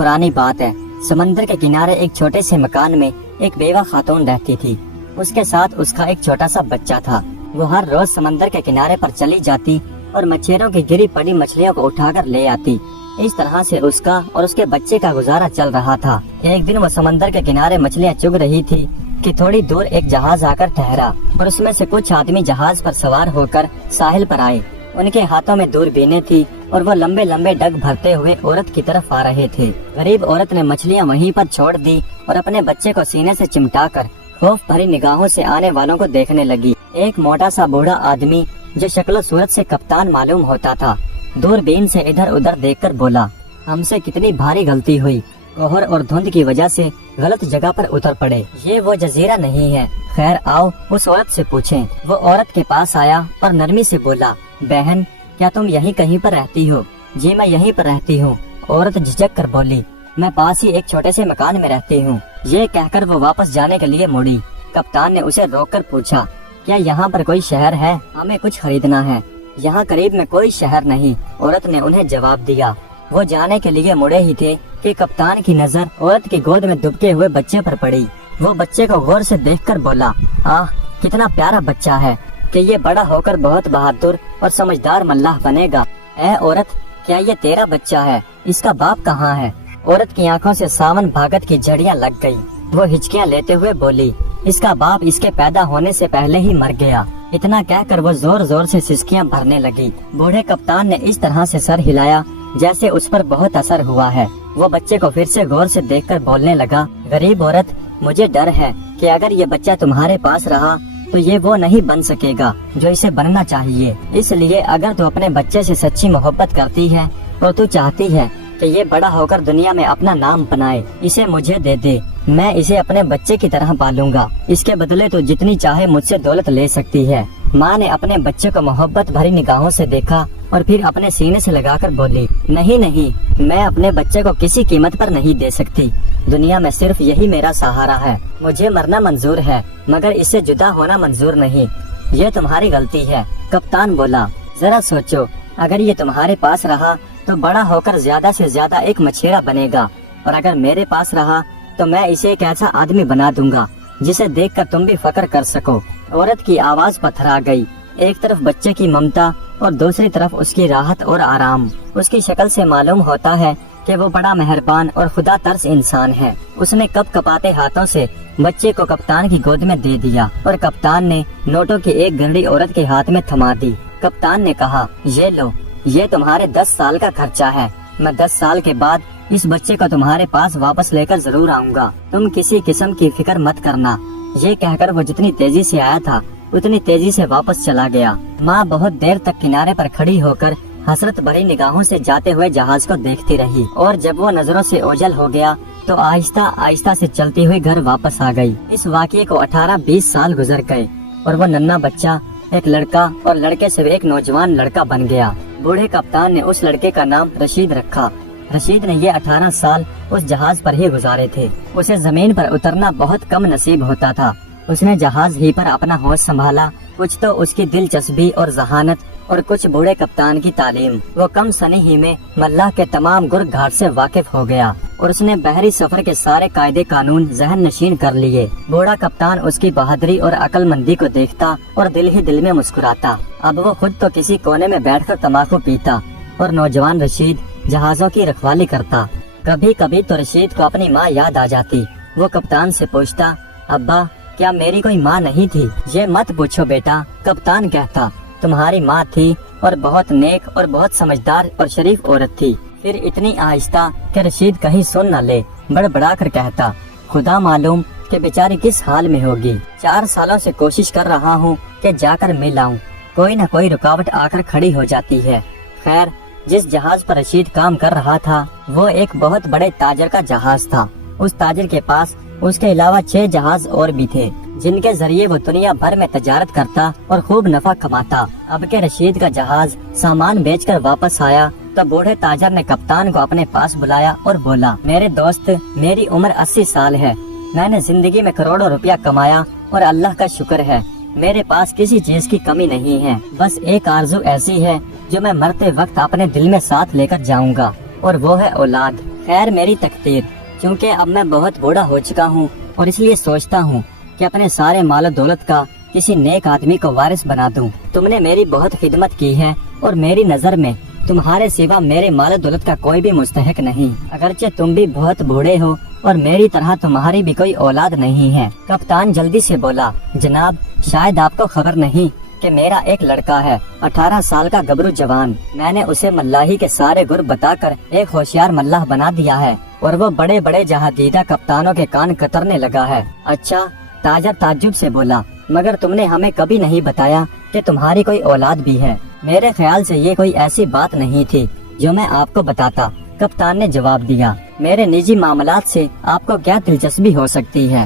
पुरानी बात है। समंदर के किनारे एक छोटे से मकान में एक बेवा खातून रहती थी। उसके साथ उसका एक छोटा सा बच्चा था। वो हर रोज समंदर के किनारे पर चली जाती और मच्छरों की गिरी पड़ी मछलियों को उठाकर ले आती। इस तरह से उसका और उसके बच्चे का गुजारा चल रहा था। एक दिन वो समंदर के किनारे मछलियाँ चुग रही थी कि थोड़ी दूर एक जहाज आकर ठहरा और उसमें से कुछ आदमी जहाज पर सवार होकर साहिल पर आए। उनके हाथों में दूरबीनें थी और वो लंबे लंबे डग भरते हुए औरत की तरफ आ रहे थे। गरीब औरत ने मछलियाँ वहीं पर छोड़ दी और अपने बच्चे को सीने से चिमटाकर खौफ भरी निगाहों से आने वालों को देखने लगी। एक मोटा सा बूढ़ा आदमी जो शक्ल सूरत से कप्तान मालूम होता था, दूरबीन से इधर उधर देखकर बोला, हमसे कितनी भारी गलती हुई। कोहर और धुंध की वजह से गलत जगह पर उतर पड़े। ये वो जजीरा नहीं है। खैर आओ उस औरत से पूछें। वो औरत के पास आया और नरमी से बोला, बहन क्या तुम यहीं कहीं पर रहती हो? जी मैं यहीं पर रहती हूँ। औरत झिझक कर बोली, मैं पास ही एक छोटे से मकान में रहती हूँ। ये कहकर वो वापस जाने के लिए मुड़ी। कप्तान ने उसे रोककर पूछा, क्या यहाँ पर कोई शहर है? हमें कुछ खरीदना है। यहाँ करीब में कोई शहर नहीं, औरत ने उन्हें जवाब दिया। वो जाने के लिए मुड़े ही थे कि कप्तान की नजर औरत की गोद में दुबके हुए बच्चे पर पड़ी। वो बच्चे को गौर से देखकर बोला, आह कितना प्यारा बच्चा है कि ये बड़ा होकर बहुत बहादुर और समझदार मल्लाह बनेगा। ऐ औरत, क्या ये तेरा बच्चा है? इसका बाप कहाँ है? औरत की आंखों से सावन भागत की झड़ियाँ लग गई। वो हिचकियाँ लेते हुए बोली, इसका बाप इसके पैदा होने से पहले ही मर गया। इतना कहकर वो जोर जोर से सिसकियाँ भरने लगी। बूढ़े कप्तान ने इस तरह से सर हिलाया जैसे उस पर बहुत असर हुआ है। वो बच्चे को फिर से गौर से देखकर बोलने लगा, गरीब औरत, मुझे डर है कि अगर ये बच्चा तुम्हारे पास रहा तो ये वो नहीं बन सकेगा जो इसे बनना चाहिए। इसलिए अगर तू अपने बच्चे से सच्ची मोहब्बत करती है तो तू चाहती है कि ये बड़ा होकर दुनिया में अपना नाम बनाए, इसे मुझे दे दे। मैं इसे अपने बच्चे की तरह पालूंगा। इसके बदले तो जितनी चाहे मुझसे दौलत ले सकती है। माँ ने अपने बच्चे को मोहब्बत भरी निगाहों से देखा और फिर अपने सीने से लगाकर बोली, नहीं नहीं, मैं अपने बच्चे को किसी कीमत पर नहीं दे सकती। दुनिया में सिर्फ यही मेरा सहारा है। मुझे मरना मंजूर है मगर इससे जुदा होना मंजूर नहीं। ये तुम्हारी गलती है। कप्तान बोला, जरा सोचो, अगर ये तुम्हारे पास रहा तो बड़ा होकर ज्यादा से ज्यादा एक मछेरा बनेगा, और अगर मेरे पास रहा तो मैं इसे एक ऐसा आदमी बना दूंगा जिसे देखकर तुम भी फक्र कर सको। औरत की आवाज पथरा गई। एक तरफ बच्चे की ममता और दूसरी तरफ उसकी राहत और आराम। उसकी शक्ल से मालूम होता है कि वो बड़ा मेहरबान और खुदा तर्स इंसान है। उसने कप कपाते हाथों से बच्चे को कप्तान की गोद में दे दिया और कप्तान ने नोटों की एक घड़ी औरत के हाथ में थमा दी। कप्तान ने कहा, ये लो, ये तुम्हारे 10 साल का खर्चा है। मैं 10 साल के बाद इस बच्चे को तुम्हारे पास वापस लेकर जरूर आऊंगा। तुम किसी किस्म की फिक्र मत करना। ये कहकर वो जितनी तेजी से आया था उतनी तेजी से वापस चला गया। माँ बहुत देर तक किनारे पर खड़ी होकर हसरत भरी निगाहों से जाते हुए जहाज को देखती रही, और जब वो नजरों से ओझल हो गया तो आहिस्ता आहिस्ता से चलती हुई घर वापस आ गई। इस वाक़ये को 18-20 साल गुजर गए और वो नन्हा बच्चा एक लड़का और लड़के से एक नौजवान लड़का बन गया। बूढ़े कप्तान ने उस लड़के का नाम रशीद रखा। रशीद ने ये 18 साल उस जहाज पर ही गुजारे थे। उसे जमीन पर उतरना बहुत कम नसीब होता था। उसने जहाज ही पर अपना होश संभाला। कुछ तो उसकी दिलचस्पी और जहानत और कुछ बूढ़े कप्तान की तालीम। वो कम सनी ही में मल्लाह के तमाम गुर घाट से वाकिफ हो गया और उसने बहरी सफर के सारे कायदे कानून जहन नशीन कर लिए। बूढ़ा कप्तान उसकी बहादुरी और अक्लमंदी को देखता और दिल ही दिल में मुस्कुराता। अब वो खुद तो किसी कोने में बैठकर तम्बाकू पीता और नौजवान रशीद जहाजों की रखवाली करता। कभी कभी तो रशीद को अपनी माँ याद आ जाती। वो कप्तान से पूछता, अब्बा क्या मेरी कोई माँ नहीं थी? ये मत पूछो बेटा, कप्तान कहता, तुम्हारी माँ थी और बहुत नेक और बहुत समझदार और शरीफ औरत थी। फिर इतनी आहिस्ता कि रशीद कहीं सुन न ले, बड़बड़ा कर कहता, खुदा मालूम कि बेचारी किस हाल में होगी। 4 सालों से कोशिश कर रहा हूँ कि जाकर मिल आऊं, कोई न कोई रुकावट आकर खड़ी हो जाती है। खैर जिस जहाज पर रशीद काम कर रहा था वो एक बहुत बड़े ताजर का जहाज था। उस ताजर के पास उसके अलावा 6 जहाज और भी थे जिनके जरिए वो दुनिया भर में तजारत करता और खूब नफा कमाता। अब के रशीद का जहाज सामान बेचकर वापस आया तो बूढ़े ताजर ने कप्तान को अपने पास बुलाया और बोला, मेरे दोस्त, मेरी उम्र 80 साल है। मैंने जिंदगी में करोड़ों रुपया कमाया और अल्लाह का शुक्र है मेरे पास किसी चीज की कमी नहीं है। बस एक आरज़ू ऐसी है जो मैं मरते वक्त अपने दिल में साथ लेकर जाऊंगा। اور وہ ہے اولاد۔ خیر میری تقدیر، چونکہ اب میں بہت بوڑھا ہو چکا ہوں اور اس لیے سوچتا ہوں کہ اپنے سارے مال و دولت کا کسی نیک آدمی کو وارث بنا دوں۔ تم نے میری بہت خدمت کی ہے اور میری نظر میں تمہارے سوا میرے مال و دولت کا کوئی بھی مستحق نہیں، اگرچہ تم بھی بہت بوڑھے ہو اور میری طرح تمہاری بھی کوئی اولاد نہیں ہے۔ کپتان جلدی سے بولا، جناب شاید آپ کو خبر نہیں کہ میرا ایک لڑکا ہے، 18 سال کا گبرو جوان۔ میں نے اسے ملاحی کے سارے گر بتا کر ایک ہوشیار ملاح بنا دیا ہے اور وہ بڑے بڑے جہادیدہ کپتانوں کے کان کترنے لگا ہے۔ اچھا، تاجر تعجب سے بولا، مگر تم نے ہمیں کبھی نہیں بتایا کہ تمہاری کوئی اولاد بھی ہے۔ میرے خیال سے یہ کوئی ایسی بات نہیں تھی جو میں آپ کو بتاتا، کپتان نے جواب دیا۔ میرے نجی معاملات سے آپ کو کیا دلچسپی ہو سکتی ہے؟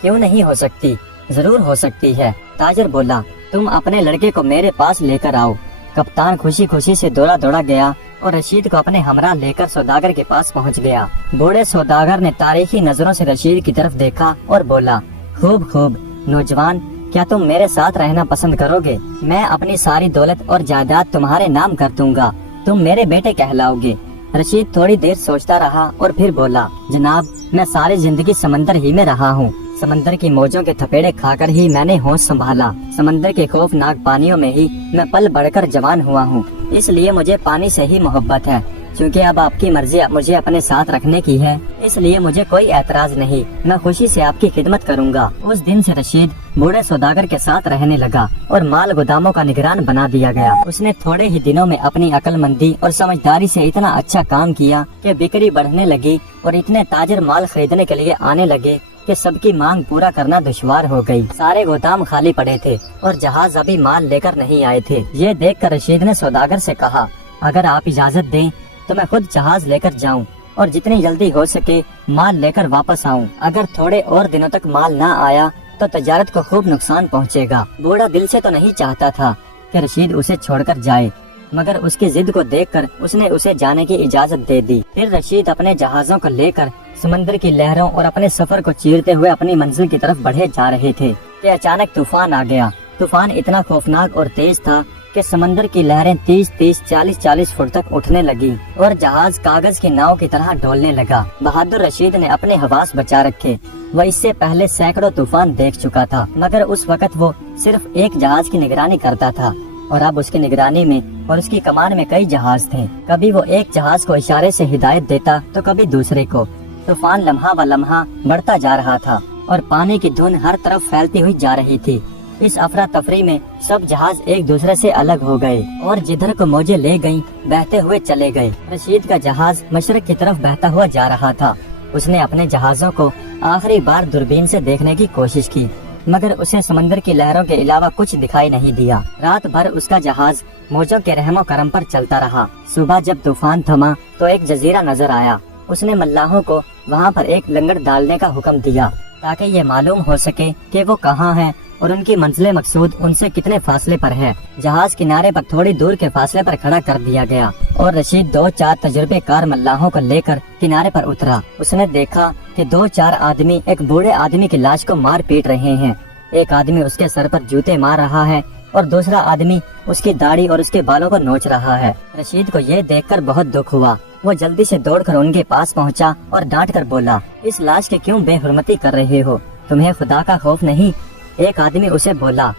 کیوں نہیں ہو سکتی؟ ضرور ہو سکتی ہے، تاجر بولا، تم اپنے لڑکے کو میرے پاس لے کر آؤ۔ کپتان خوشی خوشی سے دوڑا گیا اور رشید کو اپنے ہمراہ لے کر سوداگر کے پاس پہنچ گیا۔ بوڑھے سوداگر نے تاریخی نظروں سے رشید کی طرف دیکھا اور بولا، خوب نوجوان، کیا تم میرے ساتھ رہنا پسند کرو گے؟ میں اپنی ساری دولت اور جائیداد تمہارے نام کر دوں گا، تم میرے بیٹے کہلاؤ گے۔ رشید تھوڑی دیر سوچتا رہا اور پھر بولا، جناب میں ساری زندگی سمندر ہی میں رہا ہوں، سمندر کی موجوں کے تھپیڑے کھا کر ہی میں نے ہوش سنبھالا، سمندر کے خوفناک پانیوں میں ہی میں پل بڑھ کر جوان ہوا ہوں، اس لیے مجھے پانی سے ہی محبت ہے۔ چونکہ اب آپ کی مرضی مجھے اپنے ساتھ رکھنے کی ہے، اس لیے مجھے کوئی اعتراض نہیں، میں خوشی سے آپ کی خدمت کروں گا۔ اس دن سے رشید بوڑھے سوداگر کے ساتھ رہنے لگا اور مال گوداموں کا نگران بنا دیا گیا۔ اس نے تھوڑے ہی دنوں میں اپنی عقل مندی اور سمجھداری سے اتنا اچھا کام کیا کہ بکری بڑھنے لگی اور اتنے تاجر مال خریدنے کے لیے آنے لگے کہ سب کی مانگ پورا کرنا دشوار ہو گئی۔ سارے گودام خالی پڑے تھے اور جہاز ابھی مال لے کر نہیں آئے تھے۔ یہ دیکھ کر رشید نے سوداگر سے کہا، اگر آپ اجازت دیں تو میں خود جہاز لے کر جاؤں اور جتنی جلدی ہو سکے مال لے کر واپس آؤں۔ اگر تھوڑے اور دنوں تک مال نہ آیا تو تجارت کو خوب نقصان پہنچے گا۔ بوڑھا دل سے تو نہیں چاہتا تھا کہ رشید اسے چھوڑ کر جائے، مگر اس کی ضد کو دیکھ کر اس نے اسے جانے کی اجازت دے دی۔ پھر رشید اپنے جہازوں کو لے کر سمندر کی لہروں اور اپنے سفر کو چیرتے ہوئے اپنی منزل کی طرف بڑھے جا رہے تھے کہ اچانک طوفان آ گیا۔ طوفان اتنا خوفناک اور تیز تھا کہ سمندر کی لہریں 30 40 فٹ تک اٹھنے لگی اور جہاز کاغذ کی ناؤ کی طرح ڈولنے لگا۔ بہادر رشید نے اپنے حواس بچا رکھے، وہ اس سے پہلے سینکڑوں طوفان دیکھ چکا تھا، مگر اس وقت وہ صرف ایک جہاز کی نگرانی کرتا تھا اور اب اس کی نگرانی میں اور اس کی کمان میں کئی جہاز تھے۔ کبھی وہ ایک جہاز کو اشارے سے ہدایت دیتا تو کبھی دوسرے کو۔ طوفان لمحہ و لمحہ بڑھتا جا رہا تھا اور پانی کی دھن ہر طرف پھیلتی ہوئی جا رہی تھی۔ اس افراتفری میں سب جہاز ایک دوسرے سے الگ ہو گئے اور جدھر کو موجیں لے گئیں بہتے ہوئے چلے گئے۔ رشید کا جہاز مشرق کی طرف بہتا ہوا جا رہا تھا۔ اس نے اپنے جہازوں کو آخری بار دوربین سے دیکھنے کی کوشش کی، مگر اسے سمندر کی لہروں کے علاوہ کچھ دکھائی نہیں دیا۔ رات بھر اس کا جہاز موجوں کے رحم و کرم پر چلتا رہا۔ صبح جب طوفان تھما تو ایک جزیرہ نظر آیا۔ اس نے ملاحوں کو وہاں پر ایک لنگر ڈالنے کا حکم دیا تاکہ یہ معلوم ہو سکے کہ وہ کہاں ہیں اور ان کی منزل مقصود ان سے کتنے فاصلے پر ہے۔ جہاز کنارے پر تھوڑی دور کے فاصلے پر کھڑا کر دیا گیا اور رشید 2-4 تجربے کار ملاحوں کو لے کر کنارے پر اترا۔ اس نے دیکھا کہ 2-4 آدمی ایک بوڑھے آدمی کی لاش کو مار پیٹ رہے ہیں۔ ایک آدمی اس کے سر پر جوتے مار رہا ہے اور دوسرا آدمی اس کی داڑھی اور اس کے بالوں کو نوچ رہا ہے۔ رشید کو یہ دیکھ کر بہت دکھ ہوا۔ وہ جلدی سے دوڑ کر ان کے پاس پہنچا اور ڈانٹ کر بولا، اس لاش کے کیوں بے حرمتی کر رہے ہو؟ تمہیں خدا کا خوف نہیں؟ ایک آدمی اسے بولا،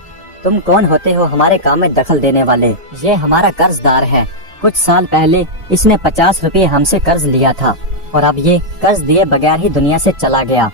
تم کون ہوتے ہو ہمارے کام میں دخل دینے والے؟ یہ ہمارا قرض دار ہے، کچھ سال پہلے اس نے 50 روپے ہم سے قرض لیا تھا اور اب یہ قرض دیے بغیر ہی دنیا سے چلا گیا۔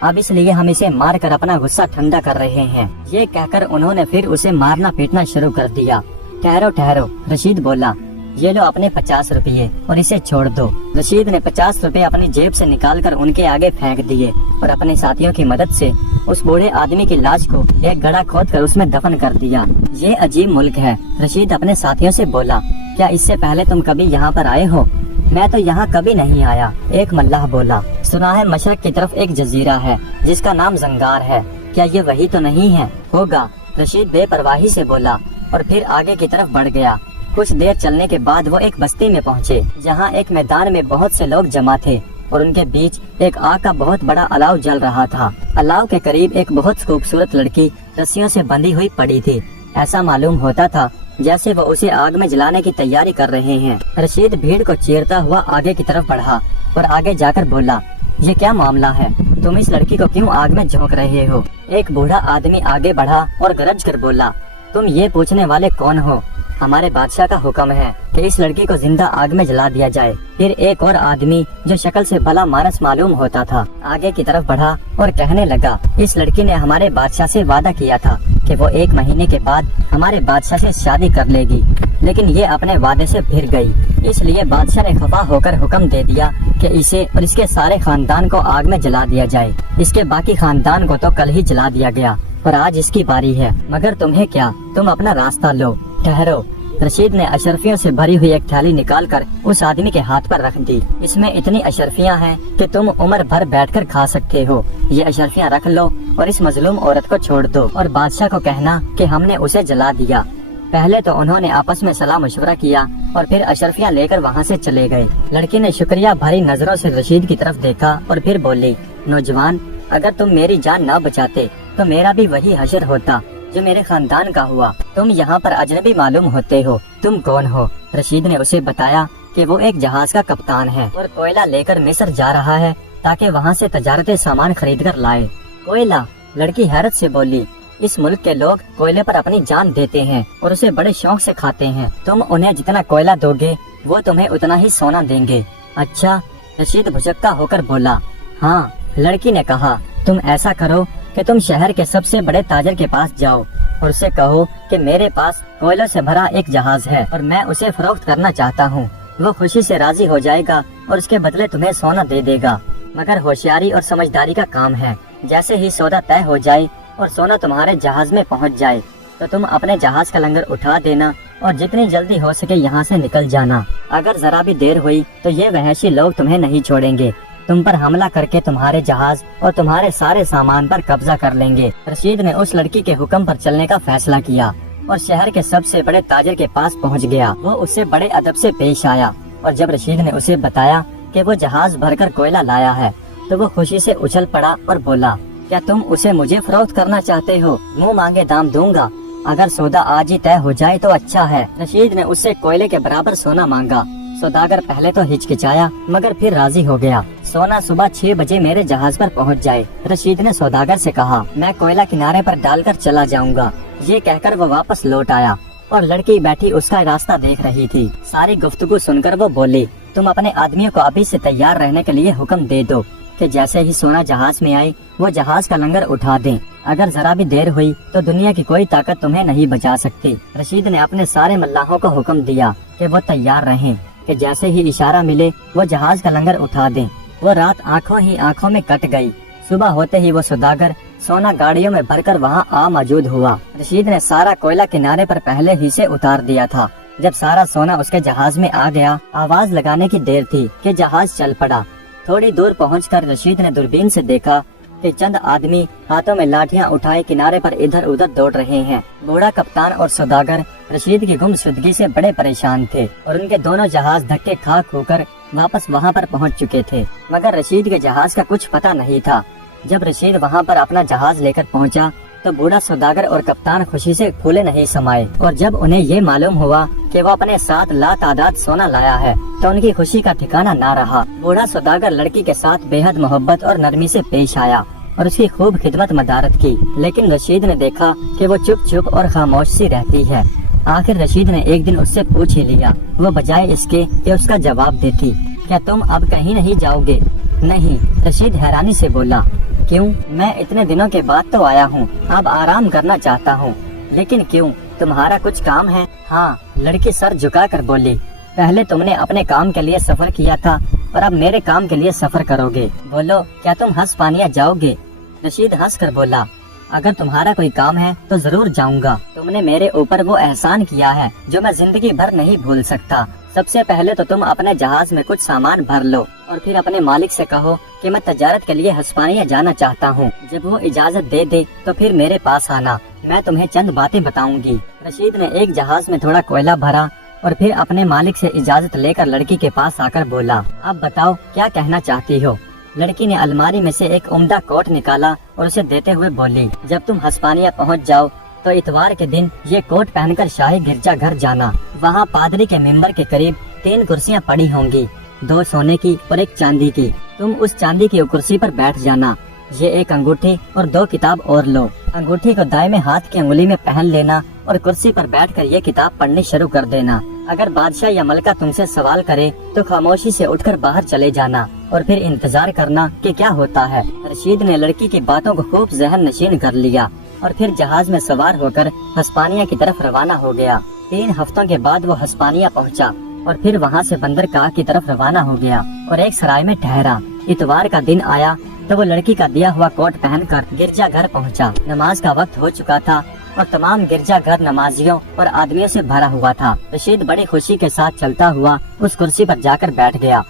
اب اس لیے ہم اسے مار کر اپنا غصہ ٹھنڈا کر رہے ہیں۔ یہ کہہ کر انہوں نے پھر اسے مارنا پیٹنا شروع کر دیا۔ ٹھہرو، رشید بولا، یہ لو اپنے 50 روپے اور اسے چھوڑ دو۔ رشید نے 50 روپے اپنی جیب سے نکال کر ان کے آگے پھینک دیے اور اپنے ساتھیوں کی مدد سے اس بوڑھے آدمی کی لاش کو ایک گڑھا کھود کر اس میں دفن کر دیا۔ یہ عجیب ملک ہے، رشید اپنے ساتھیوں سے بولا، کیا اس سے پہلے تم کبھی یہاں پر آئے ہو؟ میں تو یہاں کبھی نہیں آیا، ایک ملاح بولا۔ سنا ہے مشرق کی طرف ایک جزیرہ ہے جس کا نام زنگار ہے، کیا یہ وہی تو نہیں ہے؟ ہوگا، رشید بے پرواہی سے بولا اور پھر آگے کی طرف بڑھ گیا۔ کچھ دیر چلنے کے بعد وہ ایک بستی میں پہنچے جہاں ایک میدان میں بہت سے لوگ جمع تھے اور ان کے بیچ ایک آگ کا بہت بڑا الاؤ جل رہا تھا۔ الاؤ کے قریب ایک بہت خوبصورت لڑکی رسیوں سے بندھی ہوئی پڑی تھی۔ ایسا معلوم ہوتا تھا जैसे वो उसे आग में जलाने की तैयारी कर रहे हैं। रशीद भीड़ को चीरता हुआ आगे की तरफ बढ़ा और आगे जाकर बोला, ये क्या मामला है? तुम इस लड़की को क्यों आग में झोंक रहे हो? एक बूढ़ा आदमी आगे बढ़ा और गरज कर बोला, तुम ये पूछने वाले कौन हो? हमारे बादशाह का हुक्म है कि इस लड़की को जिंदा आग में जला दिया जाए। फिर एक और आदमी जो शक्ल से भला मानस मालूम होता था आगे की तरफ बढ़ा और कहने लगा, इस लड़की ने हमारे बादशाह से वादा किया था कि वो 1 महीने के बाद हमारे बादशाह से शादी कर लेगी, लेकिन ये अपने वादे से फिर गई। इसलिए बादशाह ने खफा होकर हुक्म दे दिया कि इसे और इसके सारे खानदान को आग में जला दिया जाए। इसके बाकी खानदान को तो कल ही जला दिया गया और आज इसकी बारी है। मगर तुम्हें क्या, तुम अपना रास्ता लो। ठहरो। रशीद ने अशरफियों से भरी हुई एक थैली निकालकर उस आदमी के हाथ पर रख दी। इसमें इतनी अशरफियां हैं कि तुम उम्र भर बैठकर खा सकते हो। ये अशरफियां रख लो और इस मजलूम औरत को छोड़ दो और बादशाह को कहना कि हमने उसे जला दिया। पहले तो उन्होंने आपस में सलाह मशवरा किया और फिर अशरफियां लेकर वहाँ से चले गए। लड़की ने शुक्रिया भरी नजरों से रशीद की तरफ देखा और फिर बोली, नौजवान, अगर तुम मेरी जान न बचाते तो मेरा भी वही हशर होता जो मेरे खानदान का हुआ। तुम यहाँ पर अजनबी मालूम होते हो, तुम कौन हो? रशीद ने उसे बताया कि वो एक जहाज का कप्तान है और कोयला लेकर मिस्र जा रहा है ताकि वहाँ से तजारती सामान खरीद कर लाए। कोयला? लड़की हैरत से बोली, इस मुल्क के लोग कोयले पर अपनी जान देते हैं और उसे बड़े शौक से खाते हैं। तुम उन्हें जितना कोयला दोगे वो तुम्हें उतना ही सोना देंगे। अच्छा? रशीद भुचक्का होकर बोला, हाँ। लड़की ने कहा, तुम ऐसा करो कि तुम शहर के सबसे बड़े ताजर के पास जाओ और उसे कहो कि मेरे पास कोयलों से भरा एक जहाज है और मैं उसे फरोख्त करना चाहता हूँ। वो खुशी से राजी हो जाएगा और उसके बदले तुम्हें सोना दे देगा। मगर होशियारी और समझदारी का काम है। जैसे ही सौदा तय हो जाए और सोना तुम्हारे जहाज में पहुँच जाए तो तुम अपने जहाज का लंगर उठा देना और जितनी जल्दी हो सके यहाँ से निकल जाना। अगर जरा भी देर हुई तो ये वहशी लोग तुम्हें नहीं छोड़ेंगे। तुम पर हमला करके तुम्हारे जहाज और तुम्हारे सारे सामान पर कब्जा कर लेंगे। रशीद ने उस लड़की के हुक्म पर चलने का फैसला किया और शहर के सबसे बड़े ताजर के पास पहुंच गया। वो उससे बड़े अदब से पेश आया और जब रशीद ने उसे बताया कि वो जहाज भरकर कोयला लाया है तो वो खुशी से उछल पड़ा और बोला, क्या तुम उसे मुझे फरोख्त करना चाहते हो? मुँह मांगे दाम दूंगा। अगर सौदा आज ही तय हो जाए तो अच्छा है। रशीद ने उससे कोयले के बराबर सोना मांगा। सौदागर पहले तो हिचकिचाया मगर फिर राजी हो गया। सोना सुबह 6 बजे मेरे जहाज पर पहुंच जाए। रशीद ने सौदागर से कहा, मैं कोयला किनारे पर डालकर चला जाऊंगा। ये कहकर वो वापस लौट आया और लड़की बैठी उसका रास्ता देख रही थी। सारी गुफ्तगू सुनकर वो बोली, तुम अपने आदमियों को अभी से तैयार रहने के लिए हुक्म दे दो कि जैसे ही सोना जहाज में आए वो जहाज का लंगर उठा दें। अगर जरा भी देर हुई तो दुनिया की कोई ताकत तुम्हें नहीं बचा सकती। रशीद ने अपने सारे मल्लाहों को हुक्म दिया कि वो तैयार रहें कि जैसे ही इशारा मिले वो जहाज का लंगर उठा दें। वो रात आंखों ही आंखों में कट गई। सुबह होते ही वो सौदागर सोना गाड़ियों में भरकर वहाँ आ मौजूद हुआ। रशीद ने सारा कोयला किनारे पर पहले ही से उतार दिया था। जब सारा सोना उसके जहाज में आ गया, आवाज लगाने की देर थी कि जहाज चल पड़ा। थोड़ी दूर पहुंचकर रशीद ने दूरबीन से देखा कि चंद आदमी हाथों में लाठियां उठाए किनारे पर इधर उधर दौड़ रहे हैं। बूढ़ा कप्तान और सौदागर रशीद की गुमशुदगी से बड़े परेशान थे और उनके दोनों जहाज धक्के खा खोकर वापस वहां पर पहुंच चुके थे, मगर रशीद के जहाज का कुछ पता नहीं था। जब रशीद वहां पर अपना जहाज लेकर पहुंचा तो बूढ़ा सौदागर और कप्तान खुशी से फूले नहीं समाये और जब उन्हें ये मालूम हुआ कि वो अपने साथ लातादाद सोना लाया है तो उनकी खुशी का ठिकाना ना रहा। बूढ़ा सौदागर लड़की के साथ बेहद मोहब्बत और नरमी से पेश आया और उसकी खूब खिदमत मदारत की, लेकिन रशीद ने देखा कि वो चुप चुप और खामोश सी रहती है। आखिर रशीद ने एक दिन उससे पूछ ही लिया, वो बजाय इसके कि उसका जवाब देती, क्या तुम अब कहीं नहीं जाओगे? नहीं। रशीद हैरानी से बोला, क्यों? मैं इतने दिनों के बाद तो आया हूँ, अब आराम करना चाहता हूँ। लेकिन क्यों, तुम्हारा कुछ काम है? हाँ। लड़की सर झुका कर बोली, पहले तुमने अपने काम के लिए सफर किया था और अब मेरे काम के लिए सफर करोगे। बोलो, क्या तुम हंसपानिया जाओगे? रशीद हंस कर बोला, अगर तुम्हारा कोई काम है तो जरूर जाऊंगा। तुमने मेरे ऊपर वो एहसान किया है जो मैं जिंदगी भर नहीं भूल सकता। सबसे पहले तो तुम अपने जहाज में कुछ सामान भर लो और फिर अपने मालिक से कहो कि मैं तजारत के लिए हस्पानिया जाना चाहता हूँ। जब वो इजाजत दे दे तो फिर मेरे पास आना, मैं तुम्हें चंद बातें बताऊंगी। रशीद ने एक जहाज में थोड़ा कोयला भरा और फिर अपने मालिक से इजाजत लेकर लड़की के पास आकर बोला, अब बताओ क्या कहना चाहती हो? लड़की ने अलमारी में से एक उम्दा कोट निकाला और उसे देते हुए बोली, जब तुम हस्पानिया पहुँच जाओ तो इतवार के दिन ये कोट पहनकर शाही गिरजा घर जाना। वहाँ पादरी के मिंबर के करीब 3 कुर्सियाँ पड़ी होंगी, 2 सोने की और 1 चांदी की। तुम उस चांदी की कुर्सी पर बैठ जाना। ये 1 अंगूठी और 2 किताब और लो। अंगूठी को दाहिने हाथ की उंगली में पहन लेना और कुर्सी पर बैठकर ये किताब पढ़नी शुरू कर देना। अगर बादशाह या मलका तुमसे सवाल करे तो खामोशी से उठकर बाहर चले जाना और फिर इंतजार करना कि क्या होता है। रशीद ने लड़की की बातों को खूब जहन नशीन कर लिया और फिर जहाज में सवार होकर हस्पानिया की तरफ रवाना हो गया। 3 हफ्तों के बाद वो हस्पानिया पहुंचा और फिर वहां से बंदरगाह की तरफ रवाना हो गया और एक सराय में ठहरा। इतवार का दिन आया तो वो लड़की का दिया हुआ कोट पहनकर गिरजा घर पहुंचा। नमाज का वक्त हो चुका था और तमाम गिरजा घर नमाजियों और आदमियों से भरा हुआ था। रशीद बड़ी खुशी के साथ चलता हुआ उस कुर्सी पर जाकर बैठ गया।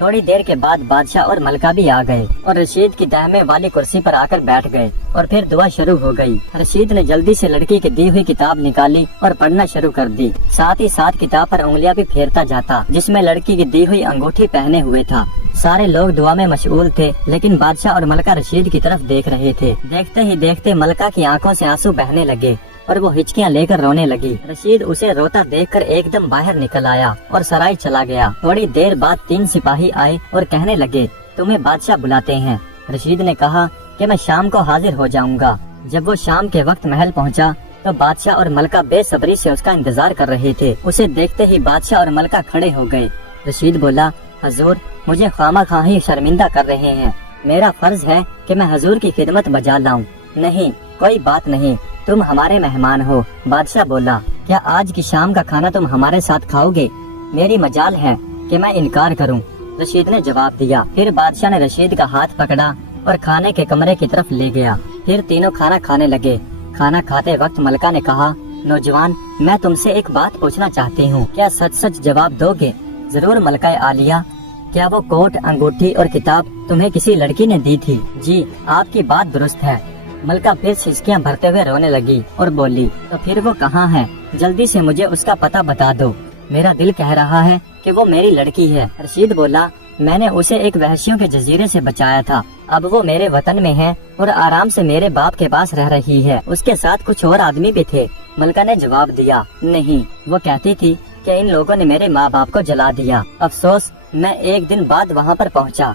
थोड़ी देर के बाद बादशाह और मलका भी आ गए और रशीद की दाहिने वाली कुर्सी पर आकर बैठ गए और फिर दुआ शुरू हो गई। रशीद ने जल्दी से लड़की की दी हुई किताब निकाली और पढ़ना शुरू कर दी। साथ ही साथ किताब पर उंगलियां भी फेरता जाता, जिसमें लड़की की दी हुई अंगूठी पहने हुए था। सारे लोग दुआ में मशगूल थे, लेकिन बादशाह और मलका रशीद की तरफ देख रहे थे। देखते ही देखते मलका की आंखों से आंसू बहने लगे और वो हिचकियां लेकर रोने लगी। रशीद उसे रोता देखकर एकदम बाहर निकल आया और सराय चला गया। थोड़ी देर बाद 3 सिपाही आए और कहने लगे, तुम्हें बादशाह बुलाते हैं। रशीद ने कहा कि मैं शाम को हाजिर हो जाऊंगा। जब वो शाम के वक्त महल पहुंचा तो बादशाह और मलका बेसब्री से उसका इंतजार कर रहे थे। उसे देखते ही बादशाह और मलका खड़े हो गए। रशीद बोला, हजूर, मुझे खामखाही शर्मिंदा कर रहे हैं। मेरा फर्ज है कि मैं हजूर की खिदमत बजा लाऊं। नहीं, कोई बात नहीं, तुम हमारे मेहमान हो। बादशाह बोला, क्या आज की शाम का खाना तुम हमारे साथ खाओगे? मेरी मजाल है कि मैं इनकार करूं। रशीद ने जवाब दिया। फिर बादशाह ने रशीद का हाथ पकड़ा और खाने के कमरे की तरफ ले गया। फिर तीनों खाना खाने लगे। खाना खाते वक्त मलका ने कहा, नौजवान, मैं तुमसे एक बात पूछना चाहती हूँ, क्या सच सच जवाब दोगे? जरूर मलका आलिया, क्या वो कोट, अंगूठी और किताब तुम्हें किसी लड़की ने दी थी? जी, आपकी बात दुरुस्त है। मलका फिर सिसकियां भरते हुए रोने लगी और बोली, तो फिर वो कहाँ है? जल्दी से मुझे उसका पता बता दो। मेरा दिल कह रहा है कि वो मेरी लड़की है। रशीद बोला, मैंने उसे एक वहशियों के जजीरे से बचाया था। अब वो मेरे वतन में है और आराम से मेरे बाप के पास रह रही है। उसके साथ कुछ और आदमी भी थे। मलका ने जवाब दिया, नहीं, वो कहती थी कि इन लोगों ने मेरे माँ बाप को जला दिया। अफसोस, मैं एक दिन बाद वहाँ पर पहुँचा।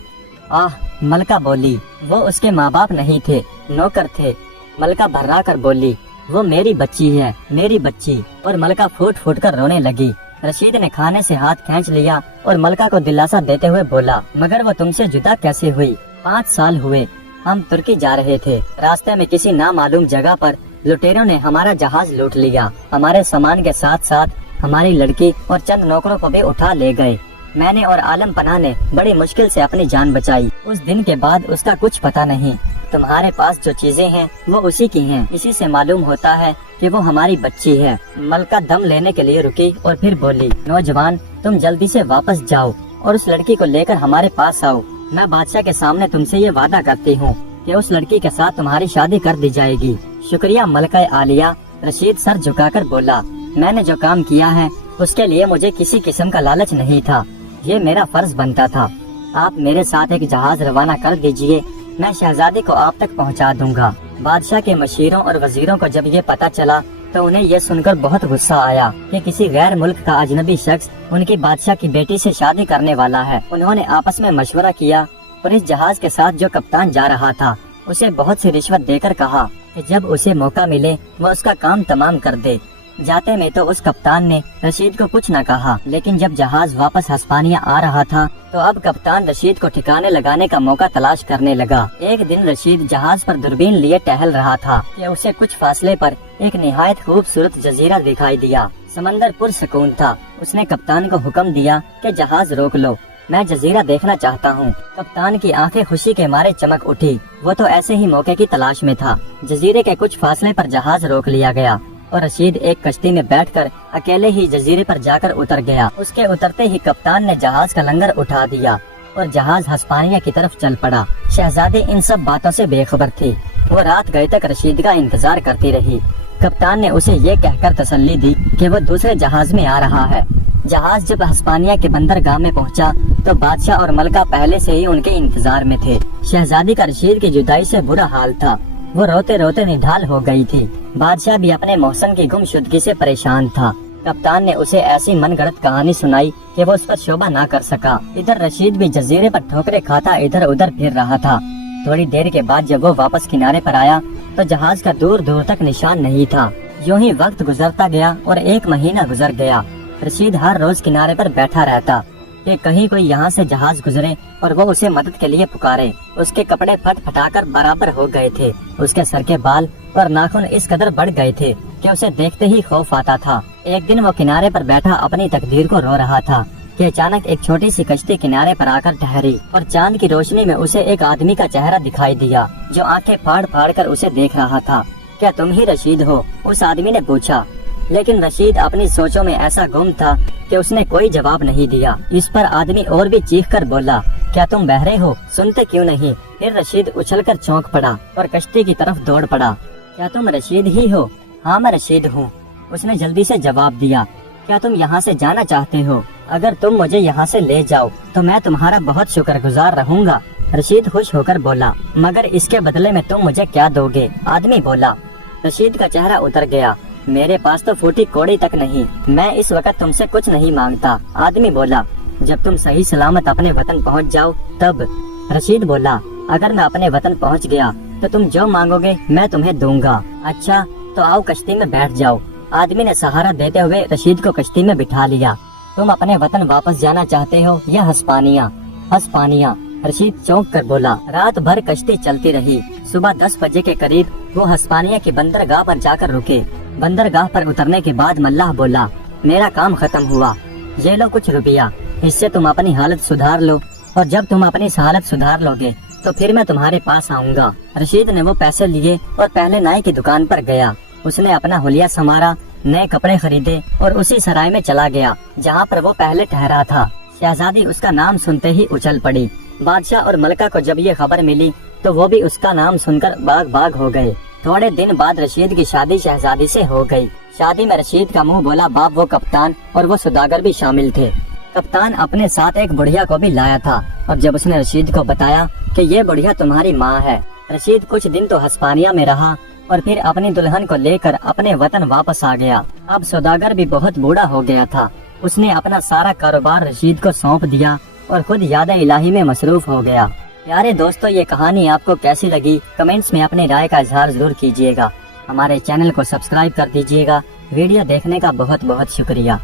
आह, मलका बोली, वो उसके माँ बाप नहीं थे, नौकर थे। मलका भर्रा कर बोली, वो मेरी बच्ची है, मेरी बच्ची। और मलका फूट फूट कर रोने लगी। रशीद ने खाने से हाथ खींच लिया और मलका को दिलासा देते हुए बोला, मगर वो तुमसे जुदा कैसे हुई? 5 साल हुए, हम तुर्की जा रहे थे। रास्ते में किसी नामालूम जगह पर लुटेरों ने हमारा जहाज लूट लिया। हमारे सामान के साथ साथ हमारी लड़की और चंद नौकरों को भी उठा ले गए। मैंने और आलम पनाह ने बड़ी मुश्किल से अपनी जान बचाई। उस दिन के बाद उसका कुछ पता नहीं। तुम्हारे पास जो चीजें हैं वो उसी की हैं। इसी से मालूम होता है कि वो हमारी बच्ची है। मलका दम लेने के लिए रुकी और फिर बोली, नौजवान, तुम जल्दी से वापस जाओ और उस लड़की को लेकर हमारे पास आओ। मैं बादशाह के सामने तुमसे ये वादा करती हूँ कि उस लड़की के साथ तुम्हारी शादी कर दी जाएगी। शुक्रिया मलका आलिया। रशीद सर झुकाकर बोला, मैंने जो काम किया है उसके लिए मुझे किसी किस्म का लालच नहीं था। ये मेरा फर्ज बनता था। आप मेरे साथ एक जहाज रवाना कर दीजिए, मैं शहजादी को आप तक पहुंचा दूंगा। बादशाह के मशीरों और वजीरों को जब ये पता चला तो उन्हें ये सुनकर बहुत गुस्सा आया कि किसी गैर मुल्क का अजनबी शख्स उनकी बादशाह की बेटी से शादी करने वाला है। उन्होंने आपस में मशवरा किया और इस जहाज के साथ जो कप्तान जा रहा था उसे बहुत सी रिश्वत देकर कहा कि जब उसे मौका मिले वो उसका काम तमाम कर दे। जाते में तो उस कप्तान ने रशीद को कुछ न कहा, लेकिन जब जहाज वापस हस्पानिया आ रहा था तो अब कप्तान रशीद को ठिकाने लगाने का मौका तलाश करने लगा। एक दिन रशीद जहाज पर दूरबीन लिए टहल रहा था कि उसे कुछ फासले पर एक निहायत खूबसूरत जजीरा दिखाई दिया। समंदर पुरसकून था। उसने कप्तान को हुक्म दिया कि जहाज रोक लो, मैं जजीरा देखना चाहता हूँ। कप्तान की आंखें खुशी के मारे चमक उठी। वो तो ऐसे ही मौके की तलाश में था। जजीरे के कुछ फासले पर जहाज रोक लिया गया और रशीद एक कश्ती में बैठकर अकेले ही जजीरे पर जाकर उतर गया। उसके उतरते ही कप्तान ने जहाज का लंगर उठा दिया और जहाज हस्पानिया की तरफ चल पड़ा। शहजादी इन सब बातों से बेखबर थी। वो रात गए तक रशीद का इंतजार करती रही। कप्तान ने उसे ये कहकर तसल्ली दी कि वो दूसरे जहाज में आ रहा है। जहाज जब हस्पानिया के बंदरगाह में पहुंचा तो बादशाह और मलका पहले से ही उनके इंतजार में थे। शहजादी का रशीद की जुदाई से बुरा हाल था। वो रोते रोते निढाल हो गई थी। बादशाह भी अपने मौसम की गुमशुदगी से परेशान था। कप्तान ने उसे ऐसी मनगढ़ंत कहानी सुनाई कि वो उस पर शोभा ना कर सका। इधर रशीद भी जजीरे पर ठोकरे खाता इधर उधर फिर रहा था। थोड़ी देर के बाद जब वो वापस किनारे पर आया तो जहाज का दूर दूर तक निशान नहीं था। यूं ही वक्त गुजरता गया और 1 महीना गुजर गया। रशीद हर रोज किनारे पर बैठा रहता कि कहीं कोई यहाँ से जहाज गुजरे और वो उसे मदद के लिए पुकारे। उसके कपड़े फट फटाकर बराबर हो गए थे। उसके सर के बाल और नाखून इस कदर बढ़ गए थे कि उसे देखते ही खौफ आता था। एक दिन वो किनारे पर बैठा अपनी तकदीर को रो रहा था कि अचानक एक छोटी सी कश्ती किनारे पर आकर ठहरी और चांद की रोशनी में उसे एक आदमी का चेहरा दिखाई दिया जो आंखें फाड़ फाड़ कर उसे देख रहा था। क्या तुम ही रशीद हो? उस आदमी ने पूछा। लेकिन रशीद अपनी सोचों में ऐसा गुम था कि उसने कोई जवाब नहीं दिया। इस पर आदमी और भी चीख कर बोला, क्या तुम बहरे हो? सुनते क्यों नहीं? फिर रशीद उछलकर चौंक पड़ा और कश्ती की तरफ दौड़ पड़ा। क्या तुम रशीद ही हो? हाँ मैं रशीद हूँ, उसने जल्दी से जवाब दिया। क्या तुम यहाँ से जाना चाहते हो? अगर तुम मुझे यहाँ से ले जाओ तो मैं तुम्हारा बहुत शुक्रगुजार रहूँगा। रशीद खुश होकर बोला, मगर इसके बदले में तुम मुझे क्या दोगे? आदमी बोला। रशीद का चेहरा उतर गया। मेरे पास तो फूटी कौड़ी तक नहीं, मैं इस वक्त तुमसे कुछ नहीं मांगता। आदमी बोला, जब तुम सही सलामत अपने वतन पहुंच जाओ तब। रशीद बोला, अगर मैं अपने वतन पहुंच गया तो तुम जो मांगोगे मैं तुम्हें दूंगा। अच्छा तो आओ कश्ती में बैठ जाओ। आदमी ने सहारा देते हुए रशीद को कश्ती में बिठा लिया। तुम अपने वतन वापस जाना चाहते हो या हस्पानिया? हस्पानिया, रशीद चौंक कर बोला। रात भर कश्ती चलती रही। सुबह 10 बजे के करीब वो हस्पानिया की बंदरगाह पर जाकर रुके। बंदरगाह पर उतरने के बाद मल्लाह बोला, मेरा काम खत्म हुआ, ये लो कुछ रुपया, इससे तुम अपनी हालत सुधार लो और जब तुम अपनी हालत सुधार लोगे तो फिर मैं तुम्हारे पास आऊँगा। रशीद ने वो पैसे लिए और पहले नाई की दुकान पर गया। उसने अपना हुलिया संवारा, नए कपड़े खरीदे और उसी सराय में चला गया जहाँ पर वो पहले ठहरा था। शहजादी उसका नाम सुनते ही उछल पड़ी। बादशाह और मलका को जब ये खबर मिली तो वो भी उसका नाम सुनकर बाग बाग हो गए। थोड़े दिन बाद रशीद की शादी शहजादी से हो गई। शादी में रशीद का मुंह बोला बाप वो कप्तान और वो सौदागर भी शामिल थे। कप्तान अपने साथ एक बुढ़िया को भी लाया था और जब उसने रशीद को बताया कि ये बुढ़िया तुम्हारी माँ है। रशीद कुछ दिन तो हस्पानिया में रहा और फिर अपनी दुल्हन को लेकर अपने वतन वापस आ गया। अब सौदागर भी बहुत बूढ़ा हो गया था। उसने अपना सारा कारोबार रशीद को सौंप दिया और खुद याद इलाही में मसरूफ हो गया। प्यारे दोस्तों, ये कहानी आपको कैसी लगी कमेंट्स में अपनी राय का इजहार जरूर कीजिएगा। हमारे चैनल को सब्सक्राइब कर दीजिएगा। वीडियो देखने का बहुत बहुत शुक्रिया।